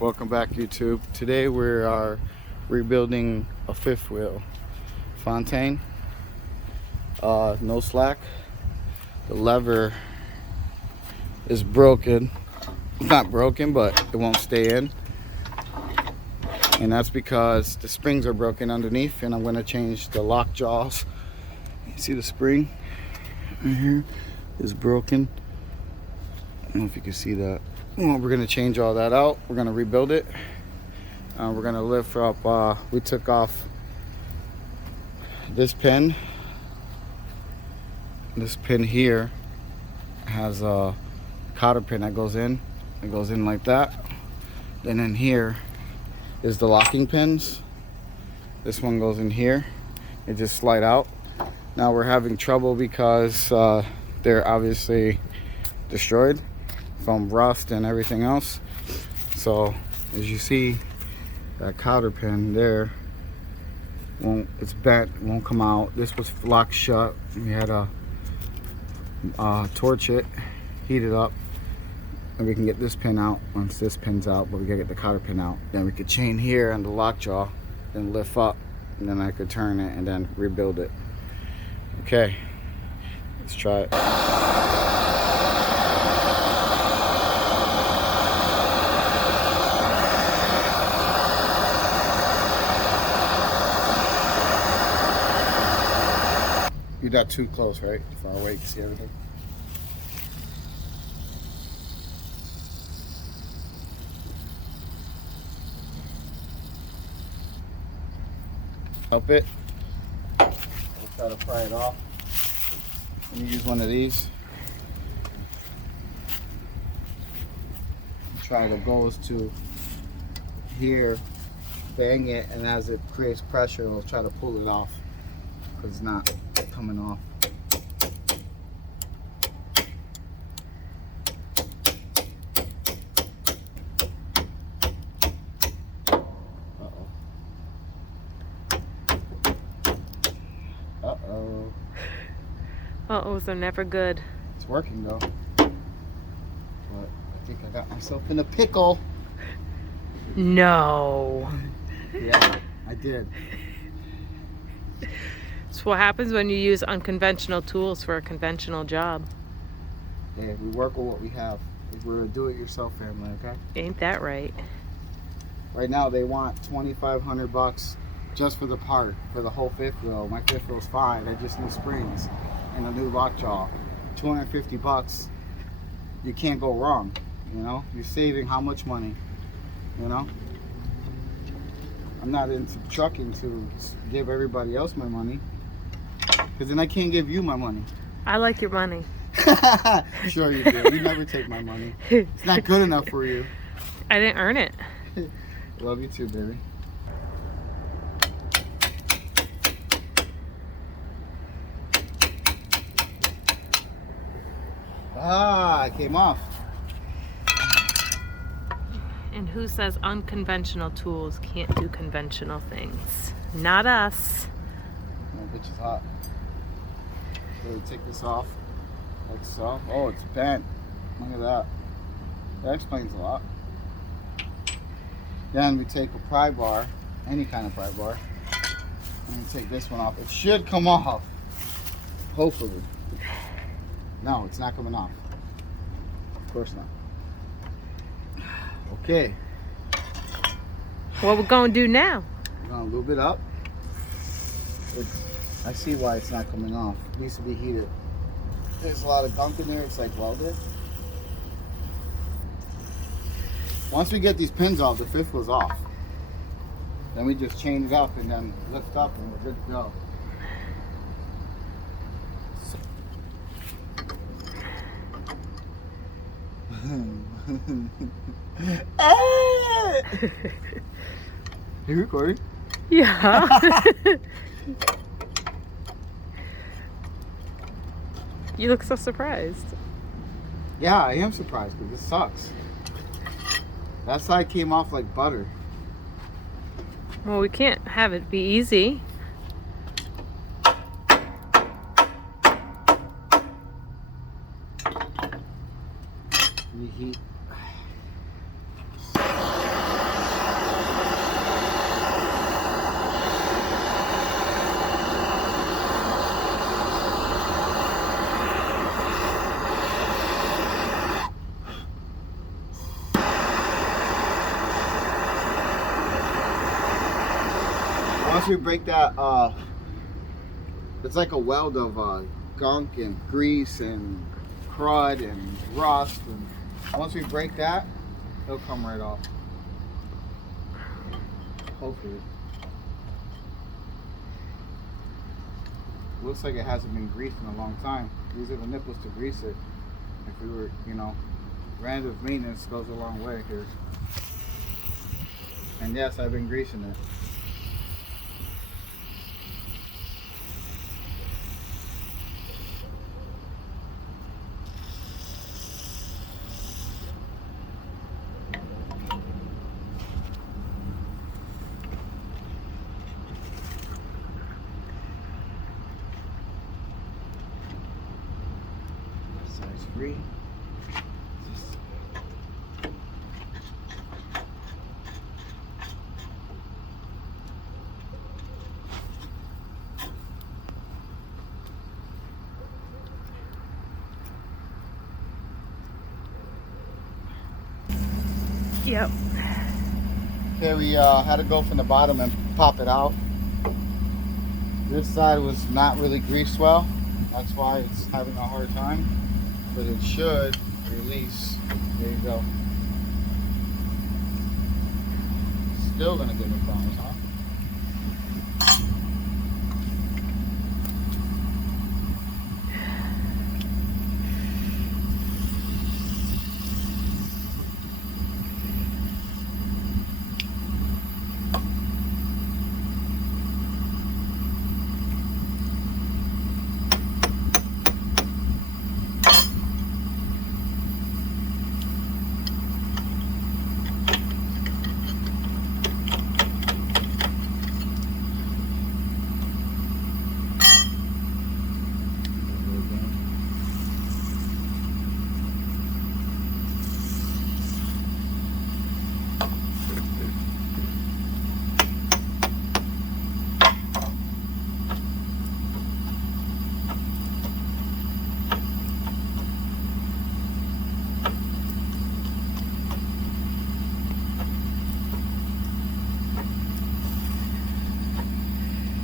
Welcome back, YouTube. Today we are rebuilding a fifth wheel Fontaine. No slack. The lever is broken. It's not broken, but it won't stay in, and that's because the springs are broken underneath, and I'm going to change the lock jaws. You see the spring right here is broken. I don't know if you can see that. Well, we're going to change all that out. We're going to rebuild it. We're going to lift up. We took off this pin. This pin here has a cotter pin that goes in. It goes in like that. Then in here is the locking pins. This one goes in here. It just slide out. Now we're having trouble because they're obviously destroyed from rust and everything else. So as you see, that cotter pin there it's bent, it won't come out. This was locked shut. We had to torch it, heat it up, and we can get this pin out. Once this pin's out, but we gotta get the cotter pin out. Then we could chain here on the lockjaw, then lift up, and then I could turn it and then rebuild it. Okay, let's try it. You're not too close, right? Far away, you can see everything. Up it. We'll try to pry it off. Let me use one of these. Try to goes to here, bang it, and as it creates pressure, we'll try to pull it off because it's not coming off. Uh-oh. Uh-ohs are never good. It's working though. But I think I got myself in a pickle. No. Yeah, I did. It's what happens when you use unconventional tools for a conventional job. Yeah, we work with what we have. We're a do-it-yourself family, okay? Ain't that right? Right now they want $2,500 just for the part, for the whole fifth wheel. My fifth wheel's fine. I just need springs and a new lockjaw. $250. You can't go wrong. You know, you're saving how much money? You know, I'm not into trucking to give everybody else my money, because then I can't give you my money. I like your money. Sure you do. You never take my money. It's not good enough for you. I didn't earn it. Love you too, baby. Ah, it came off. And who says unconventional tools can't do conventional things? Not us. That bitch is hot. So take this off, like so. Oh, it's bent. Look at that. That explains a lot. Then we take a pry bar, any kind of pry bar, and we take this one off. It should come off, hopefully. No, it's not coming off. Of course not. Okay. What we're gonna do now? We're gonna lube it up. I see why it's not coming off. It needs to be heated. There's a lot of gunk in there. It's like welded. Once we get these pins off, the fifth wheel's off. Then we just chain it up and then lift up and we're good to go. You recording? Yeah. You look so surprised. Yeah, I am surprised, but this sucks. That side came off like butter. Well, we can't have it be easy. Reheat. we break that, it's like a weld of gunk and grease and crud and rust. And once we break that, it'll come right off. Hopefully. Looks like it hasn't been greased in a long time. These are the nipples to grease it. If we were, you know, random maintenance goes a long way here. And yes, I've been greasing it. Size 3. Yep. Okay, we had to go from the bottom and pop it out. This side was not really greased well. That's why it's having a hard time. But it should release. There you go. Still gonna give me problems, huh?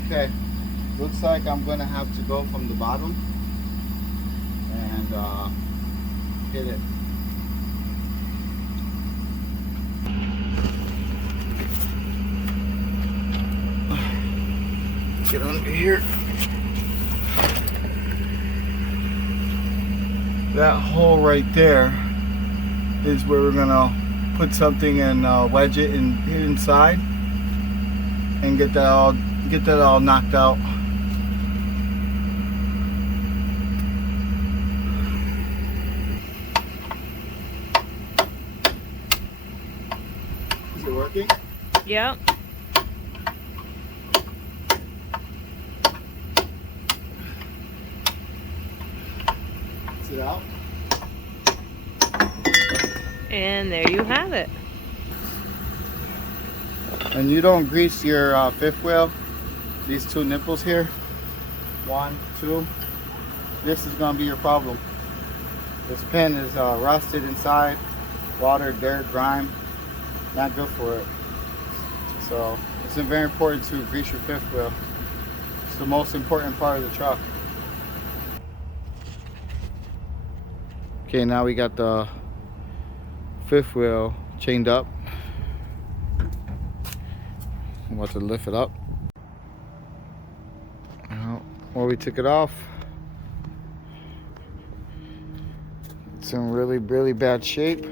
Okay, looks like I'm gonna have to go from the bottom and hit it. Get under here. That hole right there is where we're gonna put something and wedge it and hit inside and get that all knocked out. Is it working? Yep. Is it out? And there you have it. And you don't grease your fifth wheel, these two nipples here, 1, 2, this is going to be your problem. This pin is rusted inside, water, dirt, grime, not good for it. So it's very important to grease your fifth wheel. It's the most important part of the truck. Okay, now we got the fifth wheel chained up. I'm about to lift it up. Well, we took it off. It's in really bad shape.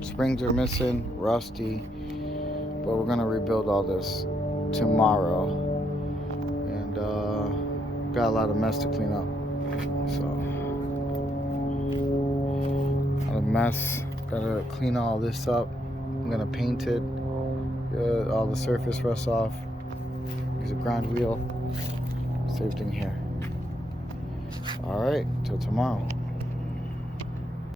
Springs are missing, rusty, but we're gonna rebuild all this tomorrow. And got a lot of mess to clean up. So, a lot of mess. Gotta clean all this up. I'm gonna paint it, get all the surface rust off, use a grind wheel, same thing here. All right, till tomorrow.